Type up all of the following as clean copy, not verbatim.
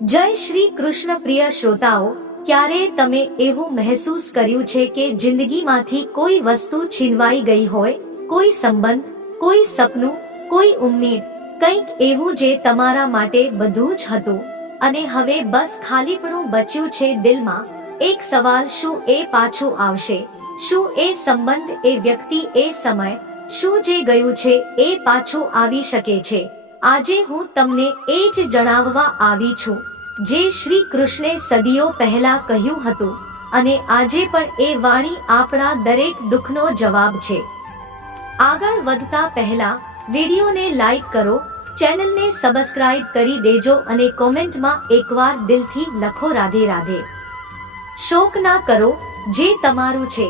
જય શ્રી કૃષ્ણ. પ્રિય શ્રોતાઓ, ક્યારે તમે એવું મહેસૂસ કર્યું છે કે જિંદગીમાંથી કોઈ વસ્તુ છીનવાઈ ગઈ હોય? કોઈ સંબંધ, કોઈ સપનું, કોઈ ઉમ્મીદ, કંઈક એવું જે તમારા માટે બધું જ હતું અને હવે બસ ખાલીપણું બચ્યું છે દિલમાં. એક સવાલ, શું એ પાછું આવશે? શું એ સંબંધ, એ વ્યક્તિ, એ સમય, શું જે ગયું છે એ પાછું આવી શકે છે? આજે હું તમને એ જ જણાવવા આવી છું જે શ્રી કૃષ્ણે સદીઓ પહેલા કહ્યું હતું, અને આજે પણ એ વાણી આપણા દરેક દુઃખનો જવાબ છે. આગળ વધતા પહેલા વિડીયોને લાઈક કરો, ચેનલને સબસ્ક્રાઇબ કરી દેજો અને કોમેન્ટમાં એકવાર દિલથી લખો રાધે રાધે. શોક ના કરો, જે તમારું છે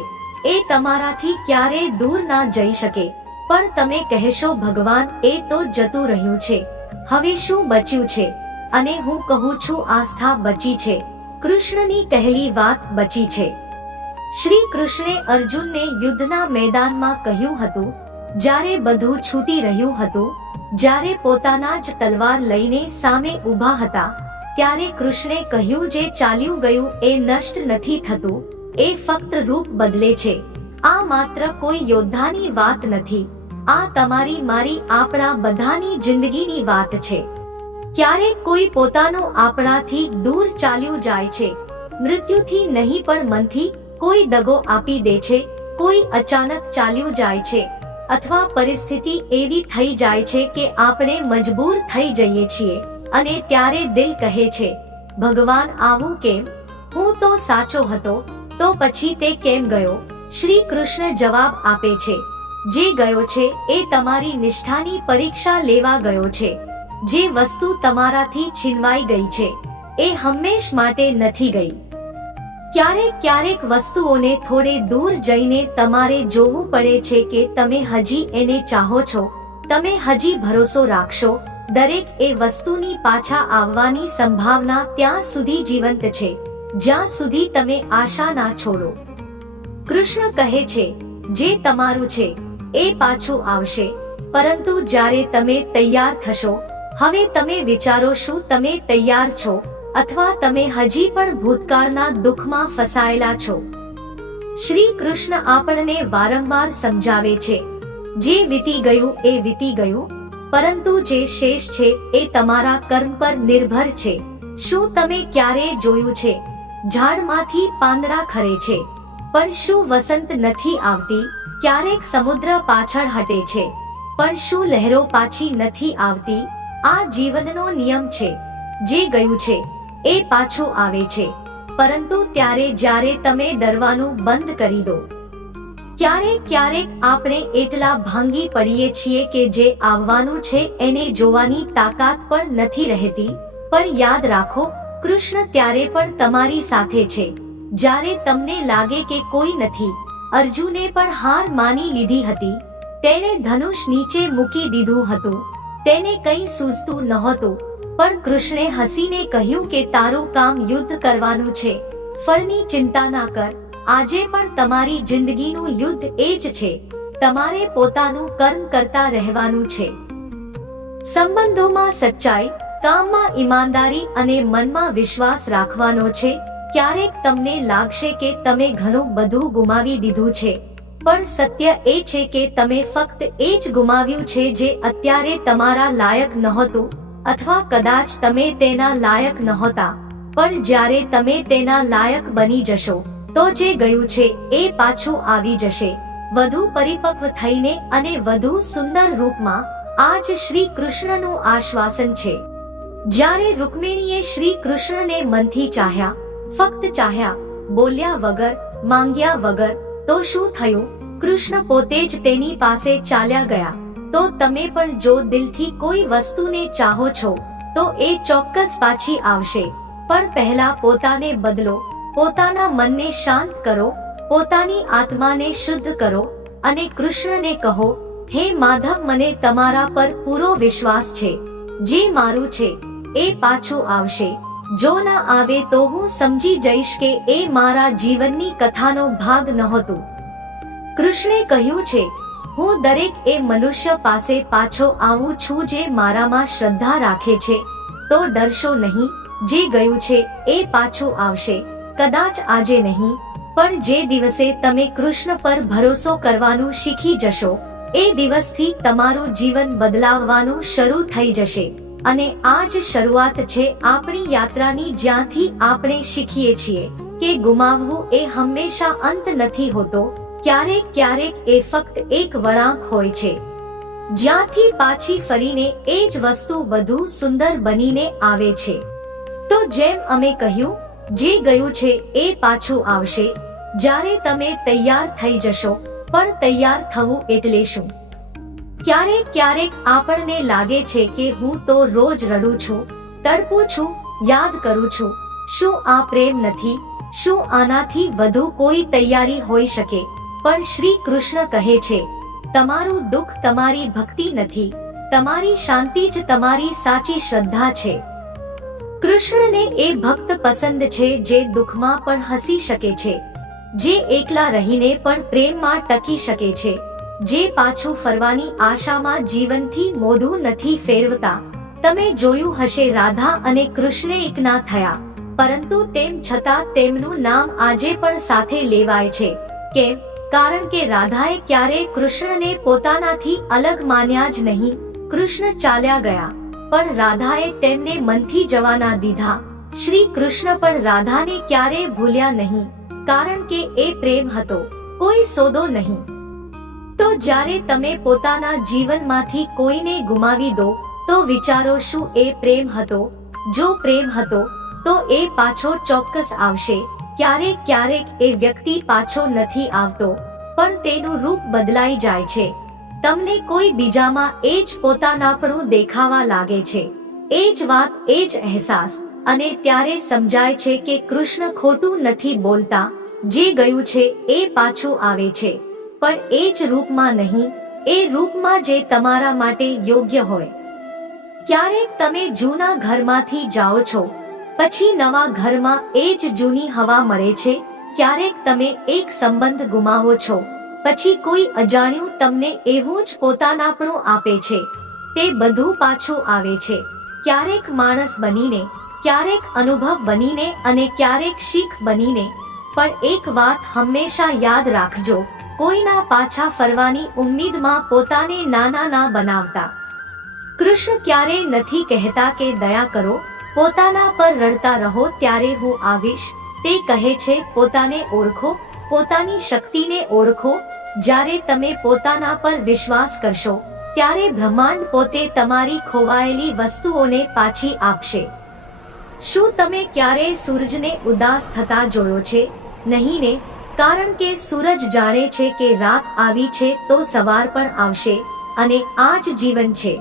એ તમારાથી ક્યારેય દૂર ના જઈ શકે, પણ તમે કહેશો ભગવાન, એ તો જતું રહ્યું છે, હવે શું બચ્યું છે? અને હું કહું છું, આસ્થા બચી છે. કૃષ્ણની કહેલી વાત બચી છે. શ્રી કૃષ્ણે અર્જુનને યુદ્ધના મેદાનમાં કહ્યું હતું, જ્યારે બધું છૂટી રહ્યું હતું, જ્યારે પોતાના જ તલવાર લઈને સામે ઊભા હતા, ત્યારે કૃષ્ણે કહ્યું, જે ચાલ્યું ગયું એ નષ્ટ નથી થતું, એ ફક્ત રૂપ બદલે છે. આ માત્ર કોઈ યોદ્ધાની વાત નથી, આ તમારી, મારી, આપણા બધાની જિંદગીની વાત છે. ક્યારેક કોઈ પોતાનું આપણાથી દૂર ચાલ્યું જાય છે, મૃત્યુથી નહીં પણ મનથી. કોઈ દગો આપી દે છે, કોઈ અચાનક ચાલ્યું જાય છે, અથવા પરિસ્થિતિ એવી થઈ જાય છે કે આપણે મજબૂર થઈ જઈએ છીએ, અને ત્યારે દિલ કહે છે, ભગવાન આવું કેમ? હું તો સાચો હતો, તો પછી તે કેમ ગયો? શ્રી કૃષ્ણ જવાબ આપે છે, જે ગયો છે એ તમારી નિષ્ઠાની પરીક્ષા લેવા ગયો છે. જે વસ્તુ તમારાથી છીનવાઈ ગઈ છે એ હંમેશ માટે નથી ગઈ. ક્યારેક વસ્તુઓને થોડે દૂર જઈને તમારે જોવું પડે છે કે તમે હજી એને ચાહો છો, તમે હજી ભરોસો રાખશો. દરેક એ વસ્તુની પાછા આવવાની સંભાવના ત્યાં સુધી જીવંત છે જ્યાં સુધી તમે આશા ના છોડો. કૃષ્ણ કહે છે, જે તમારું છે એ પાછું આવશે, પરંતુ જ્યારે તમે તૈયાર થશો. હવે તમે વિચારો, શું તમે તૈયાર છો, અથવા તમે હજી પણ ભૂતકાળના દુઃખમાં ફસાયેલા છો? શ્રી કૃષ્ણ આપણને વારંવાર સમજાવે છે, જે વીતી ગયું એ વીતી ગયું, પરંતુ જે શેષ છે એ તમારા કર્મ પર નિર્ભર છે. શું તમે ક્યારેય જોયું છે, ઝાડમાંથી પાંદડા ખરે છે, પણ શું વસંત નથી આવતી? ક્યારેક સમુદ્ર પાછળ હટે છે, પણ શું લહેરો પાછી નથી આવતી? આ જીવનનો નિયમ છે. જે ગયું છે એ પાછું આવે છે, પરંતુ ત્યારે જ્યારે તમે ડરવાનું બંધ કરી દો. ક્યારેક આપણે એટલા ભાંગી પડીએ છીએ કે જે આવવાનું છે એને જોવાની તાકાત પણ નથી રહેતી. પણ યાદ રાખો, કૃષ્ણ ત્યારે પણ તમારી સાથે છે. જ્યારે તમને લાગે કે કોઈ નથી. અર્જુને પણ હાર માની લીધી હતી, તેણે ધનુષ નીચે મૂકી દીધું હતું, તેને કંઈ સૂઝતું નહોતું, પણ કૃષ્ણે હસીને કહ્યું કે તારું કામ યુદ્ધ કરવાનું છે, ફળની ચિંતા ના કર. આજે પણ તમારી જિંદગીનું યુદ્ધ એ જ છે, તમારે પોતાનું કર્મ કરતા રહેવાનું છે. સંબંધોમાં સચ્ચાઈ, કામમાં ઈમાનદારી અને મનમાં વિશ્વાસ રાખવાનો છે. ક્યારેક તમને લાગશે કે તમે ઘણું બધું ગુમાવી દીધું છે, પણ સત્ય એ છે કે તમે ફક્ત એ જ ગુમાવ્યું છે જે અત્યારે તમારા લાયક નહોતું, અથવા કદાચ તમે તેના લાયક નહોતા. પણ જ્યારે તમે તેના લાયક બની જશો, તો જે ગયું છે એ પાછું આવી જશે, વધુ પરિપક્વ થઈને અને વધુ સુંદર રૂપમાં. આ જ શ્રી કૃષ્ણનું આશ્વાસન છે. જ્યારે રૂકમિણીએ શ્રી કૃષ્ણને મનથી ચાહ્યા, ફક્ત ચાહ્યા, બોલ્યા વગર, માંગ્યા વગર, તો શું થયું? કૃષ્ણ પોતે જ તેની પાસે ચાલ્યા ગયા. તો તમે પણ જો દિલથી કોઈ વસ્તુને ચાહો છો, તો એ ચોક્કસ પાછી આવશે. પણ પહેલા પોતાને બદલો, પોતાના મનને શાંત કરો, પોતાની આત્માને શુદ્ધ કરો, અને કૃષ્ણને કહો, હે માધવ, મને તમારા પર પૂરો વિશ્વાસ છે. જે મારું છે એ પાછું આવશે. જો ના આવે તો હું સમજી જઈશ કે એ મારા જીવનની કથાનો ભાગ નહોતું. કૃષ્ણે કહ્યું છે, હું દરેક એ મનુષ્ય પાસે પાછો આવું છું જે મારામાં શ્રદ્ધા રાખે છે. તો ડરશો નહીં, જે ગયું છે એ પાછું આવશે, કદાચ આજે નહીં, પણ જે દિવસે તમે કૃષ્ણ પર ભરોસો કરવાનું શીખી જશો એ દિવસથી તમારું જીવન બદલાવવાનું શરૂ થઈ જશે. અને આ જ શરૂઆત છે આપણી યાત્રાની, જ્યાંથી આપણે શીખીએ છીએ કે ગુમાવવું એ હંમેશા અંત નથી હોતો. ક્યારેક ક્યારેક એ ફક્ત એક વળાંક હોય છે, જ્યાંથી પાછી ફરીને એ જ વસ્તુ વધુ સુંદર બનીને આવે છે. તો જેમ અમે કહ્યું, જે ગયું છે એ પાછું આવશે જ્યારે તમે તૈયાર થઈ જશો. પણ તૈયાર થવું એટલે શું? ક્યારેક ક્યારેક આપણને લાગે છે કે હું તો રોજ રડું છું, તડપું છું, યાદ કરું છું. શું આ પ્રેમ નથી? શું આનાથી વધુ કોઈ તૈયારી હોઈ શકે? પણ શ્રી કૃષ્ણ કહે છે, તમારું દુઃખ તમારી ભક્તિ નથી, તમારી શાંતિ જ તમારી સાચી શ્રદ્ધા છે. કૃષ્ણને એ ભક્ત પસંદ છે જે દુઃખમાં પણ હસી શકે છે, જે એકલા રહીને પણ પ્રેમમાં ટકી શકે છે, જે પાછું ફરવાની આશામાં જીવનથી મોઢું નથી ફેરવતા. તમે જોયું હશે, રાધા અને કૃષ્ણ એક ના થયા, પરંતુ તેમ છતાં તેમનું નામ આજે પણ સાથે લેવાય છે. કેમ? કારણ કે રાધાએ ક્યારેય કૃષ્ણને પોતાનાથી અલગ માન્યા જ નહીં. કૃષ્ણ ચાલ્યા ગયા, પણ રાધાએ તેમને મનથી જવા ના દીધા. શ્રી કૃષ્ણ પણ રાધાને ક્યારેય ભૂલ્યા નહીં, કારણ કે એ પ્રેમ હતો, કોઈ સોદો નહીં. તો જ્યારે તમે પોતાના જીવનમાંથી કોઈને ગુમાવી દો તો વિચારો, શું એ પ્રેમ હતો? જો પ્રેમ હતો તો એ પાછો ચોક્કસ આવશે. ક્યારેક ક્યારેક એ વ્યક્તિ પાછો નથી આવતો, પણ તેનું રૂપ બદલાઈ જાય છે. તમને કોઈ બીજામાં એ જ પોતાનાપણું દેખાવા લાગે છે, એ જ વાત, એ જ અહેસાસ. અને ત્યારે સમજાય છે કે કૃષ્ણ ખોટું નથી બોલતા. જે ગયું છે એ પાછું આવે છે, પણ એ જ રૂપમાં નહીં, એ રૂપમાં જે તમારા માટે યોગ્ય હોય. ક્યારેક તમે જૂના ઘરમાંથી જાઓ છો, પછી નવા ઘરમાં એ જ જૂની હવા મળે છે. ક્યારેક તમે એક સંબંધ ગુમાવો છો, પછી કોઈ અજાણ્યું તમને એવું જ પોતાનાપણું આપે છે. તે બધું પાછું આવે છે, ક્યારેક માણસ બનીને, ક્યારેક અનુભવ બનીને અને ક્યારેક શીખ બનીને. પણ એક વાત હંમેશા યાદ રાખજો, કોઈના પાછા ફરવાની ઉમ્મીદમાં પોતાને નાના ના બનાવતા. કૃષ્ણ ક્યારેય નથી કહેતા કે દયા કરો, પોતાના પર રડતા રહો ત્યારે હું આવીશ. તે કહે છે, પોતાને ઓળખો, પોતાની શક્તિને ઓળખો. જ્યારે તમે પોતાના પર વિશ્વાસ કરશો ત્યારે બ્રહ્માંડ પોતે તમારી ખોવાયેલી વસ્તુઓને પાછી આપશે. શું તમે ક્યારેય સૂરજને ઉદાસ થતા જોયો છે? નહીં ને, કારણ કે સૂરજ જાણે છે કે રાત આવી છે તો સવાર પણ આવશે. અને આ જ જીવન છે.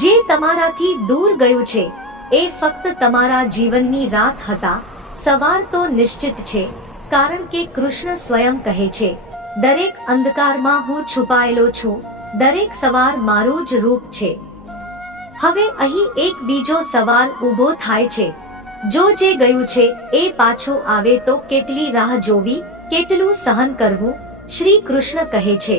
જે તમારાથી દૂર ગયું છે એ ફક્ત તમારા જીવનની રાત હતા. સવાર તો નિશ્ચિત છે, કારણ કે કૃષ્ણ સ્વયં કહે છે, દરેક અંધકારમાં હું છુપાયેલો છું, દરેક સવાર મારું જ રૂપ છે. હવે અહીં એક બીજો સવાલ ઊભો થાય છે, જો જે ગયું છે એ પાછું આવે તો કેટલી રાહ જોવી, કેટલું સહન કરવું? શ્રી કૃષ્ણ કહે છે,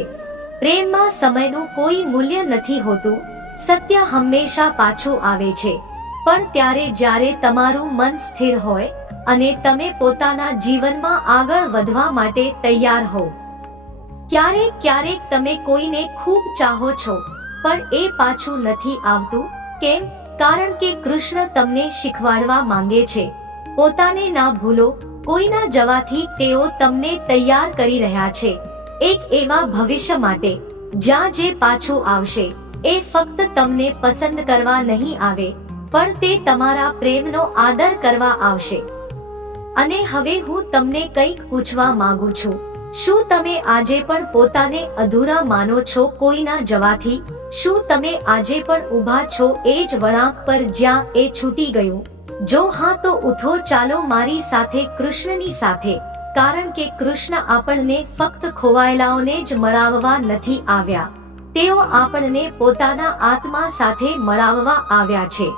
પ્રેમમાં સમયનું કોઈ મૂલ્ય નથી હોતું. સત્ય હંમેશા પાછું આવે છે, પણ ત્યારે જ્યારે તમારું મન સ્થિર હોય અને તમે પોતાના જીવનમાં આગળ વધવા માટે તૈયાર હો. ક્યારેક ક્યારેક તમે કોઈને ખૂબ ચાહો છો, પણ એ પાછું નથી આવતું. કેમ? કારણ કે કૃષ્ણ તમને શીખવાડવા માંગે છે, પોતાને ના ભૂલો. કોઈના જવાથી તેઓ તમને તૈયાર કરી રહ્યા છે એક એવા ભવિષ્ય માટે જ્યાં જે પાછું આવશે એ ફક્ત તમને પસંદ કરવા નહીં આવે, પણ તે તમારા પ્રેમનો આદર કરવા આવશે. અને હવે હું તમને કંઈક પૂછવા માંગુ છું, શું તમે આજે પણ પોતાને અધૂરા માનો છો કોઈના જવાથી? શું તમે આજે પણ ઊભા છો એ જ વળાંક પર જ્યાં એ છૂટી ગયું? જો હા તો ઉઠો, ચાલો મારી સાથે કૃષ્ણની સાથે, કારણ કે કૃષ્ણ આપણને ફક્ત ખોવાયેલાઓને જ મળાવવા નથી આવ્યા, તેઓ આપણને પોતાના આત્મા સાથે મળાવવા આવ્યા છે.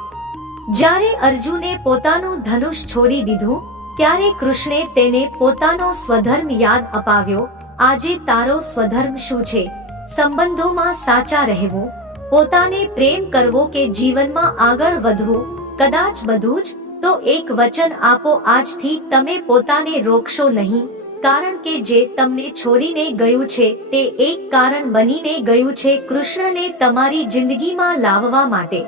જ્યારે અર્જુને પોતાનું ધનુષ છોડી દીધું ત્યારે કૃષ્ણે તેને પોતાનો સ્વધર્મ યાદ અપાવ્યો. આજે તારો સ્વધર્મ શું છે? સંબંધોમાં સાચા રહેવું, પોતાને પ્રેમ કરવો કે જીવનમાં આગળ વધવું? કદાચ બધું જ, તો એક વચન આપો, આજથી તમે પોતાને રોકશો નહીં, કારણ કે જે તમને છોડીને ગયું છે તે એક કારણ બનીને ગયું છે કૃષ્ણને તમારી જિંદગીમાં લાવવા માટે.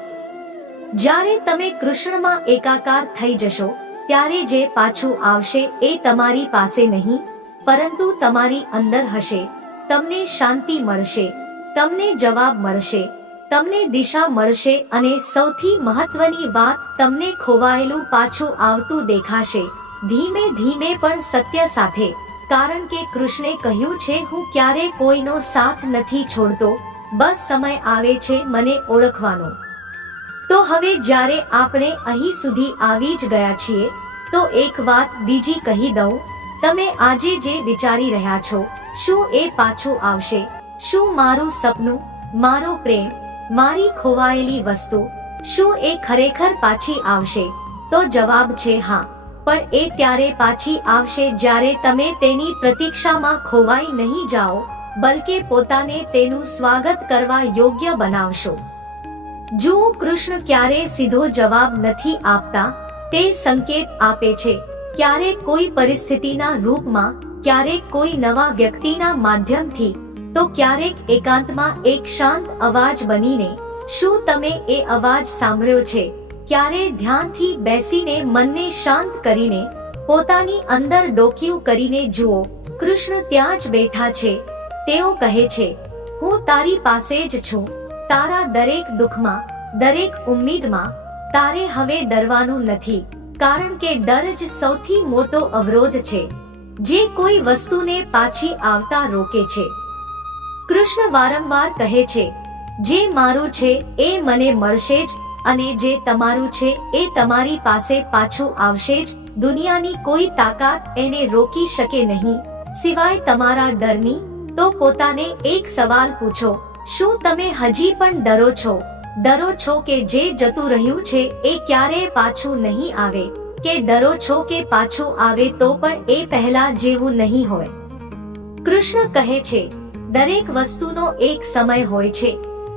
જ્યારે તમે કૃષ્ણમાં એકાકાર થઈ જશો ત્યારે જે પાછું આવશે એ તમારી પાસે નહીં, પરંતુ તમારી અંદર હશે. તમને શાંતિ મળશે, તમને જવાબ મળશે, તમને દિશા મળશે, અને સૌથી મહત્વની વાત, તમને ખોવાયેલું પાછું આવતું દેખાશે, ધીમે ધીમે પણ સત્ય સાથે. કારણ કે કૃષ્ણે કહ્યું છે, હું ક્યારે કોઈનો સાથ નથી છોડતો, બસ સમય આવે છે મને ઓળખવાનો. તો હવે જ્યારે આપણે અહીં સુધી આવી જ ગયા છીએ તો એક વાત બીજી કહી દઉં. તમે આજે જે વિચારી રહ્યા છો, શું એ પાછું આવશે? શું મારું સપનું, મારો પ્રેમ, મારી ખોવાયેલી વસ્તુ, શું એ ખરેખર પાછી આવશે? તો જવાબ છે હા, પણ એ ત્યારે પાછી આવશે જ્યારે તમે તેની પ્રતીક્ષામાં ખોવાઈ નહીં જાઓ, બલકે પોતાને તેનું સ્વાગત કરવા યોગ્ય બનાવશો. જુઓ, કૃષ્ણ ક્યારેય સીધો જવાબ નથી આપતા, તે સંકેત આપે છે, ક્યારેક કોઈ પરિસ્થિતિના રૂપમાં, ક્યારેક કોઈ નવા વ્યક્તિના માધ્યમથી, તો ક્યારેક એકાંતમાં એક શાંત અવાજ બનીને. શું તમે એ અવાજ સાંભળ્યો છે? ક્યારે ધ્યાનથી બેસીને મનને શાંત કરીને પોતાની અંદર ડોકિયું કરીને જુઓ, કૃષ્ણ ત્યાં જ બેઠા છે. તેઓ કહે છે, હું તારી પાસે જ છું, તારા દરેક દુઃખમાં, દરેક ઉમ્મીદમાં. તારે હવે ડરવાનું નથી, કારણ કે ડર જ સૌથી મોટો અવરોધ છે જે કોઈ વસ્તુને પાછી આવતા રોકે છે. કૃષ્ણ વારંવાર કહે છે, જે મારું છે એ મને મળશે જ, અને જે તમારું છે એ તમારી પાસે પાછું આવશે જ. દુનિયાની કોઈ તાકાત એને રોકી શકે નહીં, સિવાય તમારા ડરની. તો પોતાને એક સવાલ પૂછો, શું તમે હજી પણ ડરો છો? ડરો છો કે જે જતું રહ્યું છે એ ક્યારેય પાછું નહીં આવે, કે ડરો છો કે પાછું આવે તો પણ એ પહેલા જેવું નહીં હોય? કૃષ્ણ કહે છે, દરેક વસ્તુનો એક સમય હોય છે.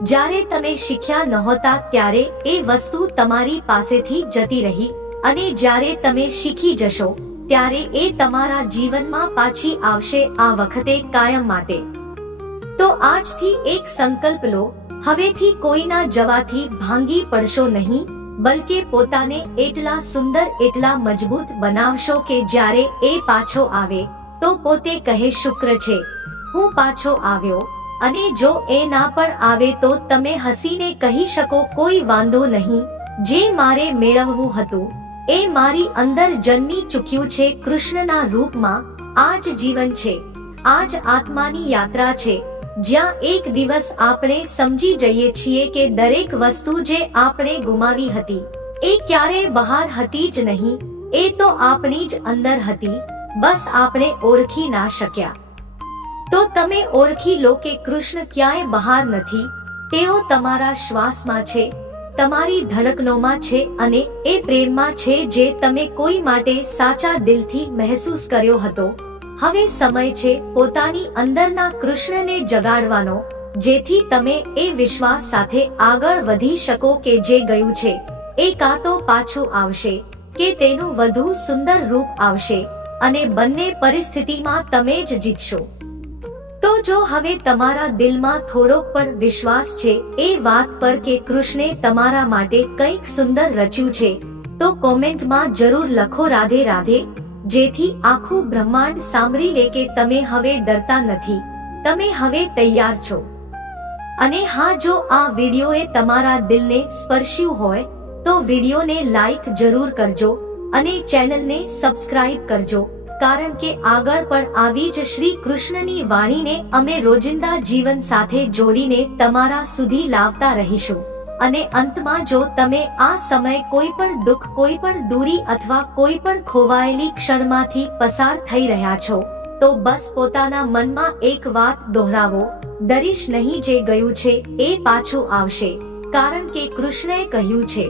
જ્યારે તમે શીખ્યા નહોતા ત્યારે એ વસ્તુ તમારી પાસેથી જતી રહી, અને જ્યારે તમે શીખી જશો ત્યારે એ તમારા જીવનમાં પાછી આવશે, આ વખતે કાયમ માટે. તો આજથી એક સંકલ્પ લો, હવેથી કોઈના જવાથી ભાંગી પડશો નહીં, બલકે પોતાને એટલા સુંદર, એટલા મજબૂત બનાવશો કે જ્યારે એ પાછો આવે તો પોતે કહે, શુક્ર છે હું પાછો આવ્યો. અને જો એ ના પણ આવે તો તમે હસીને કહી શકો, કોઈ વાંધો નહીં, જે મારે મેળવવું હતું એ મારી અંદર જન્મી ચૂક્યું છે કૃષ્ણના રૂપમાં. આ જ જીવન છે, આ જ આત્માની યાત્રા છે, જ્યાં એક દિવસ આપણે સમજી જઈએ છીએ કે દરેક વસ્તુ જે આપણે ગુમાવી હતી એ ક્યારેય બહાર હતી જ નહીં, એ તો આપણી જ અંદર હતી, બસ આપણે ઓળખી ના શક્યા. તો તમે ઓળખી લો કે કૃષ્ણ ક્યાંય બહાર નથી, તેઓ તમારા શ્વાસમાં છે, તમારી ધડકનોમાં છે, અને એ પ્રેમમાં છે જે તમે કોઈ માટે સાચા દિલથી મહેસૂસ કર્યો હતો. હવે સમય છે પોતાની અંદરના કૃષ્ણને જગાડવાનો, જેથી તમે એ વિશ્વાસ સાથે આગળ વધી શકો કે જે ગયું છે એ કાં તો પાછું આવશે, કે તેનું વધુ સુંદર રૂપ આવશે, અને બંને પરિસ્થિતિમાં તમે જ જીતશો. તો જો હવે તમારા દિલમાં થોડોક પણ વિશ્વાસ છે એ વાત પર કે કૃષ્ણે તમારા માટે કંઈક સુંદર રચ્યું છે, તો કોમેન્ટમાં જરૂર લખો, રાધે રાધે, જેથી આખું બ્રહ્માંડ સાંભળી લે કે તમે હવે ડરતા નથી, તમે હવે તૈયાર છો. અને હા, જો આ વિડીયોએ તમારા દિલને સ્પર્શ્યું હોય તો વિડીયોને લાઈક જરૂર કરજો અને ચેનલને સબસ્ક્રાઇબ કરજો, કારણ કે આગળ પણ આવી જ શ્રી કૃષ્ણની વાણીને અમે રોજિંદા જીવન સાથે જોડીને તમારા સુધી લાવતા રહીશું. અને અંતમાં, જો તમે આ સમય કોઈ પણ દુઃખ, કોઈ પણ દૂરી અથવા કોઈ પણ ખોવાયેલી ક્ષણમાંથી પસાર થઈ રહ્યા છો, તો બસ પોતાના મનમાં એક વાત દોહરાવો, ડરીશ નહીં, જે ગયું છે એ પાછું આવશે, કારણ કે કૃષ્ણએ કહ્યું છે.